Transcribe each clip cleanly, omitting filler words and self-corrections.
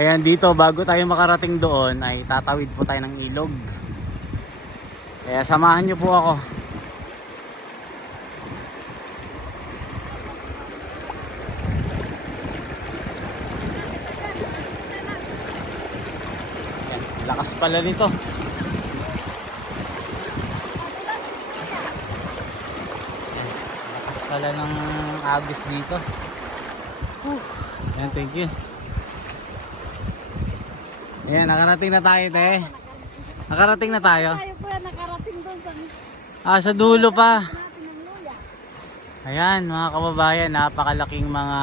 Ayan, dito bago tayo makarating doon ay tatawid po tayo ng ilog. Kaya samahan nyo po ako. Ayan, lakas pala nito. Ayan, lakas pala ng agos dito. Ayan, thank you. Ayan, nakarating na tayo, te. Nakarating na tayo. Tayo po yan, nakarating doon sa Sa dulo pa. natin ng luya. Ayan, mga kababayan, napakalaking mga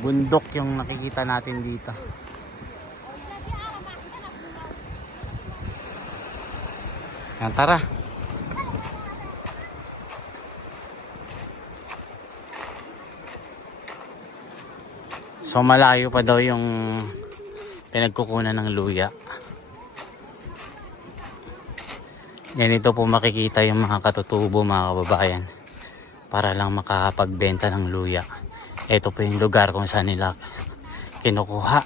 bundok yung nakikita natin dito. Ayan, tara. So malayo pa daw yung pinagkukunan ng luya. Yan, ito po makikita yung mga katutubo, mga kababayan, para lang makapagbenta ng luya. Ito po yung lugar kung saan nila kinukuha.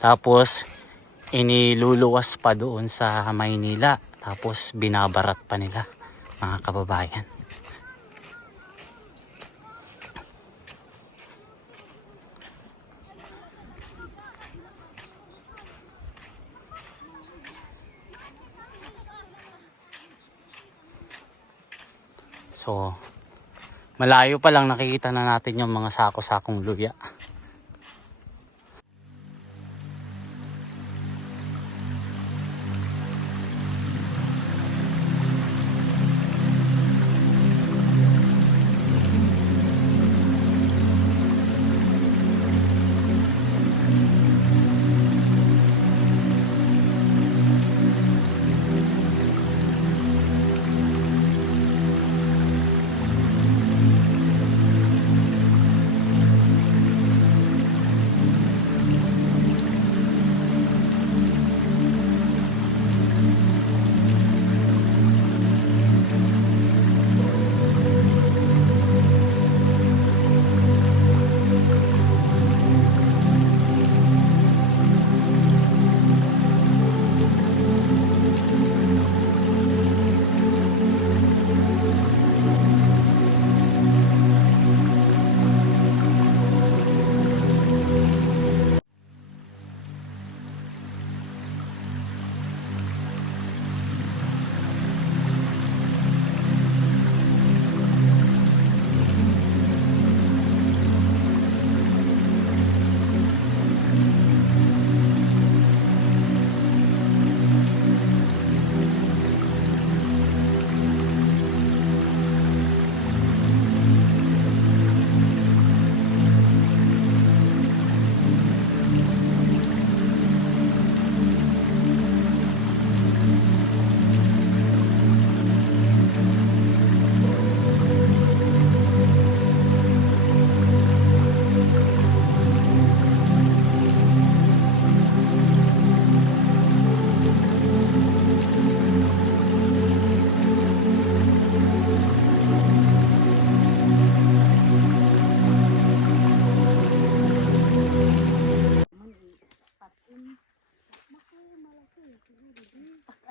Tapos iniluluwas pa doon sa Maynila. Tapos binabarat pa nila, mga kababayan. So, malayo pa lang nakikita na natin yung mga sako-sakong luya.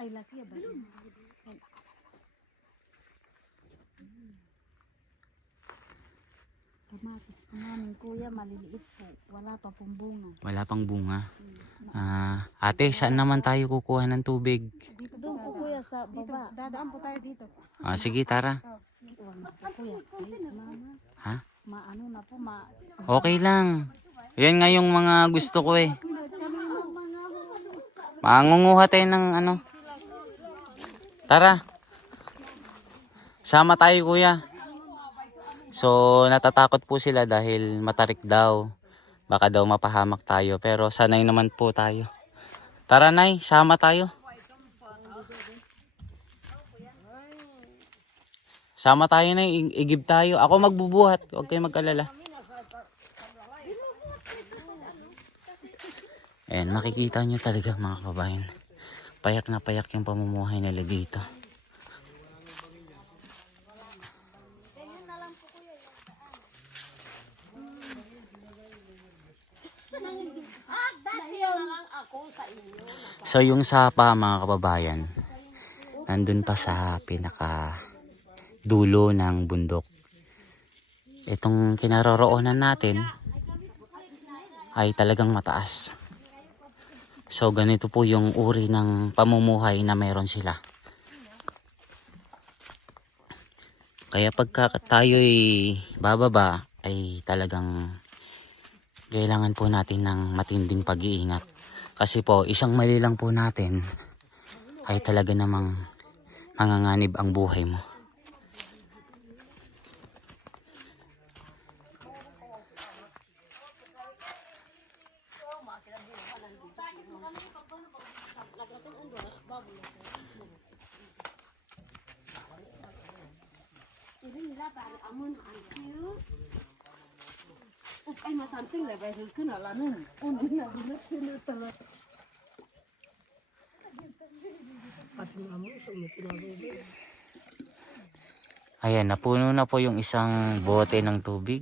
Ay, laki ba? Kamatis po namin, kuya, maliliit po. Wala pa pong bunga. Wala pang bunga. Ate, saan naman tayo kukuha ng tubig? Doon po, kuya, sa baba. Dadaan po tayo dito. Sige, tara. Kuya, please, mama. Ha? Maano na po, Okay lang. Yan nga yung mga gusto ko eh. Mangunguha tayo ng ano. Tara. Sama tayo, kuya. So, natatakot po sila dahil matarik daw. Baka daw mapahamak tayo. Pero sanay naman po tayo. Tara, Nay. Sama tayo. Sama tayo, Nay. Igib tayo. Ako magbubuhat. Huwag kayo mag-alala. Ayan, makikita nyo talaga, mga kabayan. Payak na payak yung pamumuhay nila dito. So yung sapa mga kababayan, nandun pa sa pinaka dulo ng bundok. Itong kinaroroonan natin ay talagang mataas. So ganito po yung uri ng pamumuhay na meron sila. Kaya pagka tayo'y bababa ay talagang kailangan po natin ng matinding pag-iingat. Kasi po isang mali lang po natin ay talaga namang manganganib ang buhay mo. Ayan, napuno na po yung isang bote ng tubig.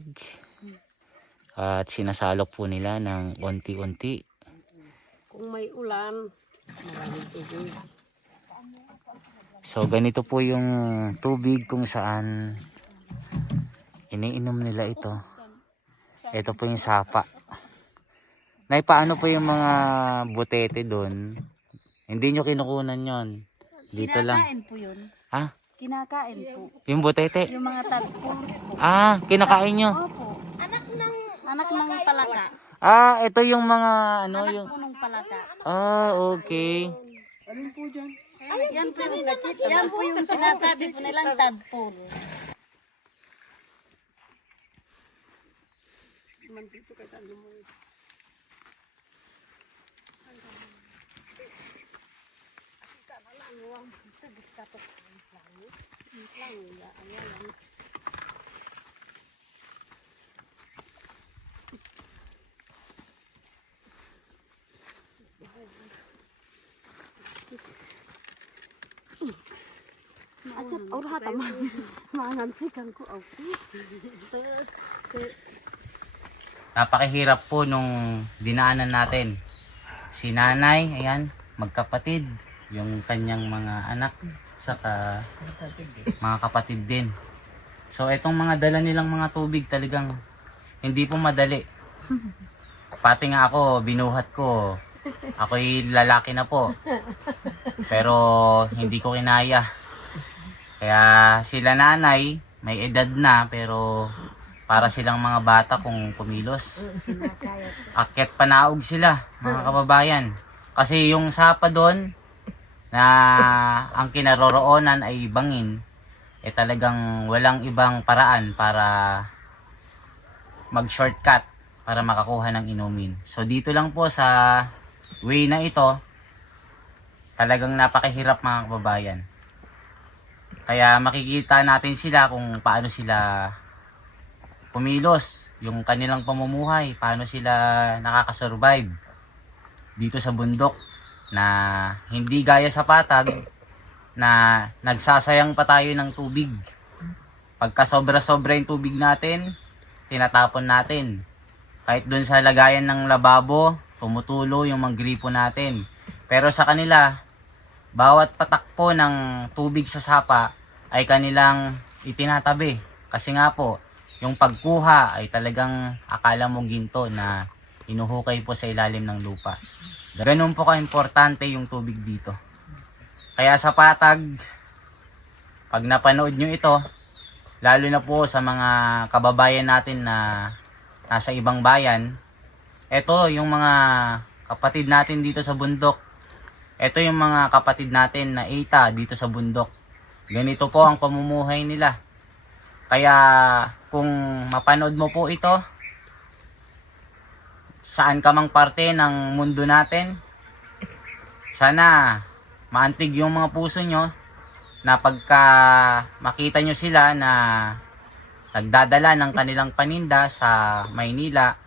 At sinasalok po nila ng unti-unti. Kung may ulan, maraming tubig. So ganito po yung tubig kung saan iniinom nila ito. Ito po yung sapa. Nay, paano po yung mga botete doon? Hindi nyo kinukunan yon. Dito lang. Kinakain po yun. Ha? Kinakain po. Yung botete? Yung mga tadpoles po. Ah, kinakain nyo? Opo. Anak ng palaka. Ah, ito yung mga ano Anak yung... po ng palaka. Ah, okay. Yan po yung sinasabi po nilang tadpole. Achat orang hata mangansikan ko ako. Napakahirap po nung dinaanan natin. Si nanay, ayan, magkapatid. Yung kanyang mga anak, saka mga kapatid din. So itong mga dala nilang mga tubig talagang hindi po madali. Pati nga ako, binuhat ko. Ako'y lalaki na po. Pero hindi ko kinaya. Kaya sila nanay, may edad na pero para silang mga bata kung kumilos. Akyat panaog sila, mga kababayan. Kasi yung sapa doon na ang kinaroroonan ay bangin, eh talagang walang ibang paraan para mag-shortcut para makakuha ng inumin. So dito lang po sa way na ito, talagang napakahirap mga kababayan. Kaya makikita natin sila kung paano sila kumilos, yung kanilang pamumuhay, paano sila nakakasurvive dito sa bundok na hindi gaya sa patag na nagsasayang pa tayo ng tubig. Pagka sobra-sobra yung tubig natin, tinatapon natin. Kahit dun sa lagayan ng lababo, tumutulo yung mga gripo natin. Pero sa kanila, bawat patakpo ng tubig sa sapa ay kanilang itinatabi. Kasi nga po, yung pagkuha ay talagang akala mo ginto na inuhukay po sa ilalim ng lupa. Ganun po ka-importante yung tubig dito. Kaya sa patag, pag napanood nyo ito, lalo na po sa mga kababayan natin na nasa ibang bayan, ito yung mga kapatid natin dito sa bundok. Ito yung mga kapatid natin na ita dito sa bundok. Ganito po ang pamumuhay nila. Kaya kung mapanood mo po ito, saan ka mang parte ng mundo natin, sana maantig yung mga puso nyo na pagka makita nyo sila na nagdadala ng kanilang paninda sa Maynila,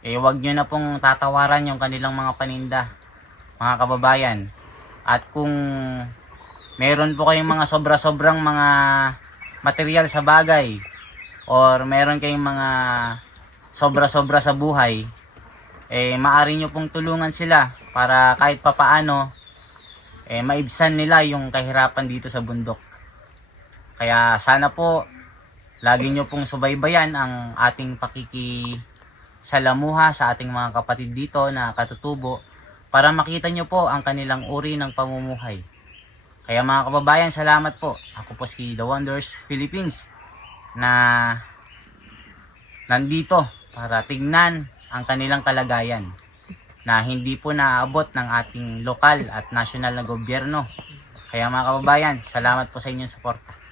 eh wag nyo na pong tatawaran yung kanilang mga paninda, mga kababayan. At kung meron po kayong mga sobra-sobrang mga material sa bagay or meron kayong mga sobra-sobra sa buhay, Maaari nyo pong tulungan sila para kahit papaano maibsan nila yung kahirapan dito sa bundok. Kaya sana po lagi nyo pong subaybayan ang ating pakikisalamuha sa ating mga kapatid dito na katutubo para makita nyo po ang kanilang uri ng pamumuhay. Kaya mga kababayan, salamat po. Ako po si The Wonders Philippines na nandito para tignan ang kanilang kalagayan na hindi po naaabot ng ating lokal at nasyonal na gobyerno. Kaya mga kababayan, salamat po sa inyong suporta.